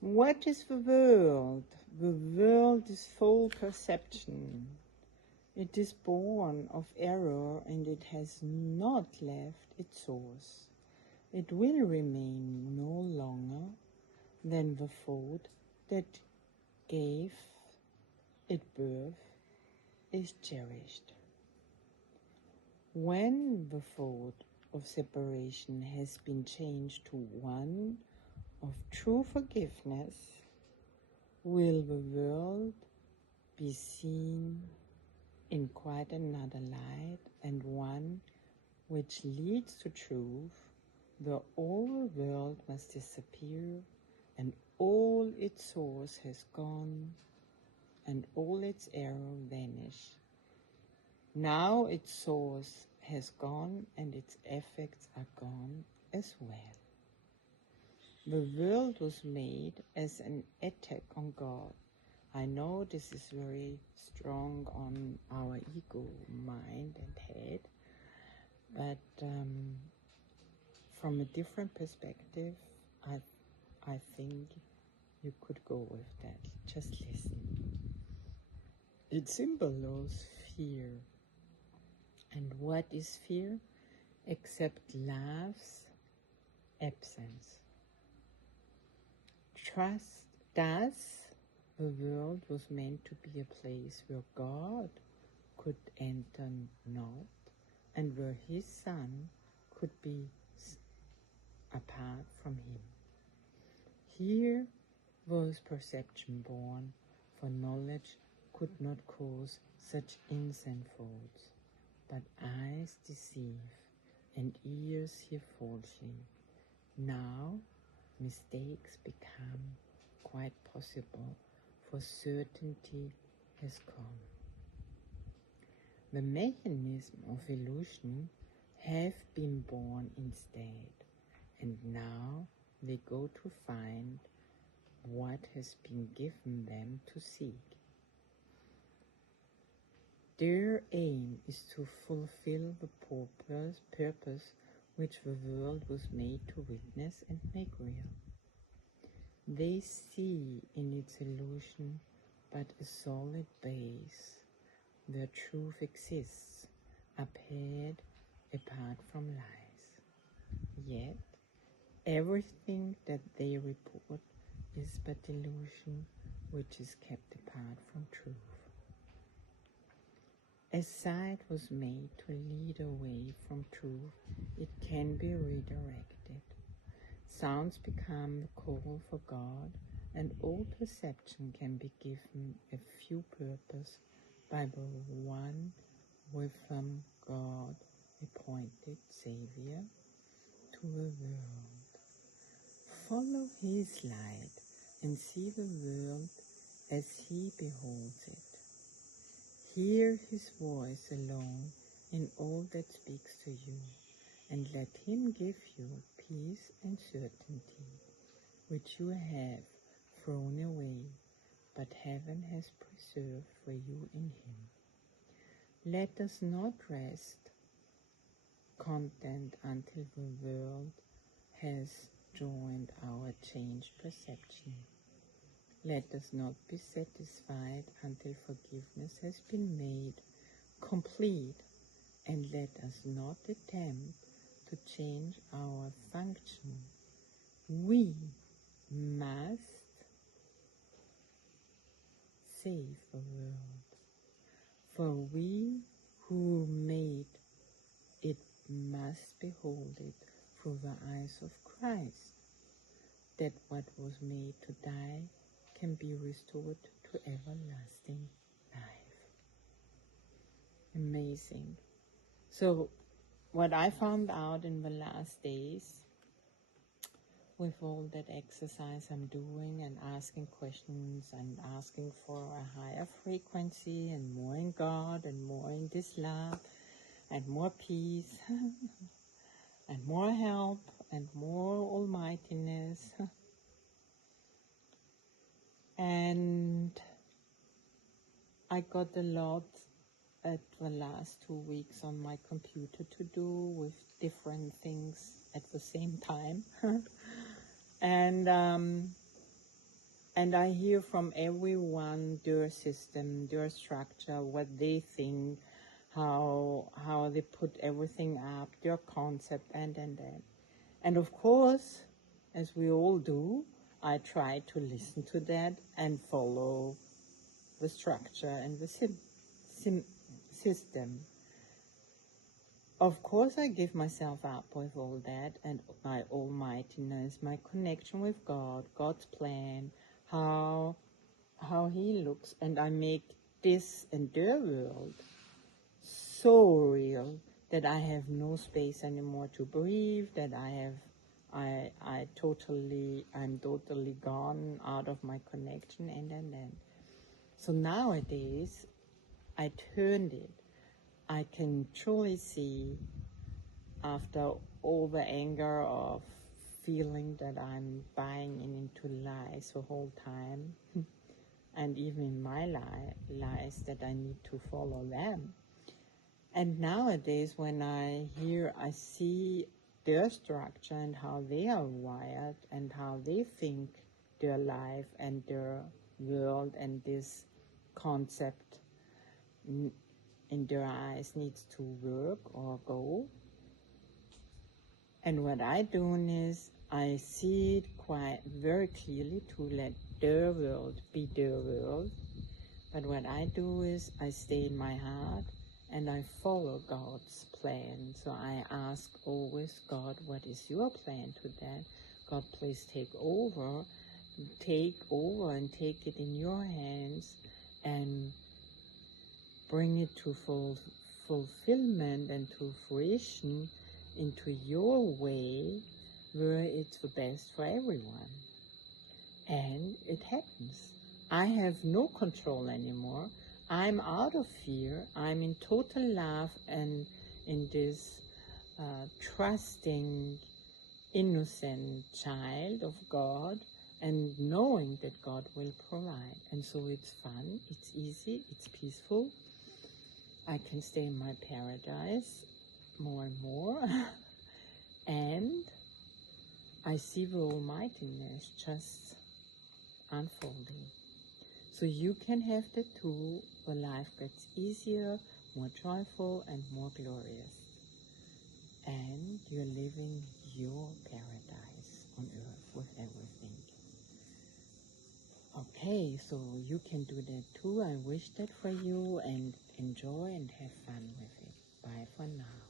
What is the world? The world is full perception. It is born of error and it has not left its source. It will remain no longer than the thought that gave it birth is cherished. When the thought of separation has been changed to one of true forgiveness, will the world be seen in quite another light, and one which leads to truth. The old world must disappear, and all its source has gone, and all its error vanish. Now its source has gone, and its effects are gone as well. The world was made as an attack on God. I know this is very strong on our ego, mind and head, but from a different perspective, I think you could go with that. Just listen. It symbolizes fear. And what is fear? Except love's absence. Trust, thus, the world was meant to be a place where God could enter not, and where his Son could be apart from him. Here was perception born, for knowledge could not cause such insane thoughts, but eyes deceive and ears hear falsely. Now mistakes become quite possible, for certainty has come. The mechanism of illusion have been born instead, and now they go to find what has been given them to seek. Their aim is to fulfill the purpose which the world was made to witness and make real. They see in its illusion but a solid base where truth exists, upheld apart from lies. Yet, everything that they report is but illusion which is kept apart from truth. As sight was made to lead away from truth, it can be redirected. Sounds become the call for God, and all perception can be given a few purpose by the one with whom God appointed Savior to the world. Follow his light and see the world as he beholds it. Hear his voice alone in all that speaks to you, and let him give you peace and certainty, which you have thrown away, but heaven has preserved for you in him. Let us not rest content until the world has joined our changed perception. Let us not be satisfied until forgiveness has been made complete, and let us not attempt to change our function. We must save the world, for we who made it must behold it through the eyes of Christ, that what was made to die can be restored to everlasting life. Amazing. So what I found out in the last days, with all that exercise I'm doing and asking questions and asking for a higher frequency and more in God and more in this love and more peace and more help and more almightiness. And I got a lot at the last 2 weeks on my computer to do with different things at the same time. And And I hear from everyone their system, their structure, what they think, how they put everything up, their concept, and. And of course, as we all do, I try to listen to that and follow the structure and the system. Of course, I give myself up with all that and my almightiness, my connection with God, God's plan, how He looks, and I make this and their world so real that I have no space anymore to breathe, that I'm totally gone out of my connection, and. So nowadays, I turned it. I can truly see, after all the anger of feeling that I'm buying into lies the whole time, and even in my lies that I need to follow them. And nowadays, when I see their structure and how they are wired and how they think their life and their world and this concept in their eyes needs to work or go. And what I do is I see it quite very clearly to let their world be their world. But what I do is I stay in my heart and I follow God's plan. So I ask always, God, what is your plan to that? God, please take over and take it in your hands and bring it to fulfillment and to fruition into your way where it's the best for everyone. And it happens. I have no control anymore. I'm out of fear. I'm in total love and in this trusting, innocent child of God, and knowing that God will provide. And so it's fun, it's easy, it's peaceful. I can stay in my paradise more and more. And I see the almightiness just unfolding. So you can have the too, where life gets easier, more joyful, and more glorious. And you're living your paradise on earth with everything. Okay, so you can do that too. I wish that for you, and enjoy and have fun with it. Bye for now.